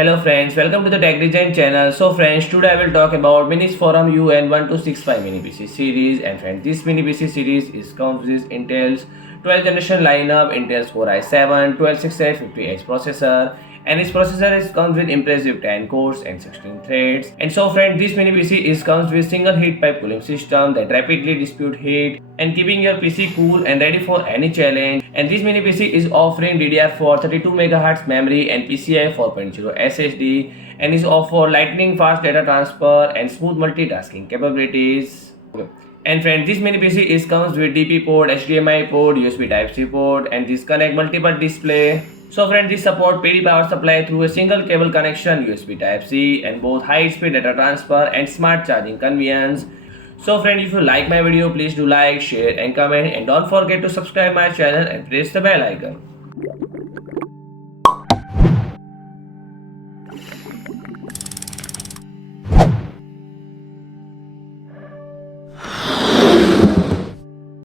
Hello friends, welcome to the Tech Design channel. So friends, today I will talk about Minisforum UN1265 mini PC series. And friends, this mini PC series comes with Intel's 12th generation lineup, Intel's Core i7 12650H processor, and its processor comes with impressive 10 cores and 16 threads. And so friends, this mini PC comes with single heat pipe cooling system that rapidly dispute heat and keeping your PC cool and ready for any challenge. And this mini PC is offering DDR4 32 MHz memory and PCIe 4.0 SSD, and is offer lightning fast data transfer and smooth multitasking capabilities. And friends, this mini PC comes with DP port, HDMI port, USB Type-C port, and this connect multiple display. So friends, this support PD power supply through a single cable connection, USB Type-C, and both high-speed data transfer and smart charging convenience. So friends, if you like my video, please do like, share and comment, and don't forget to subscribe my channel and press the bell icon.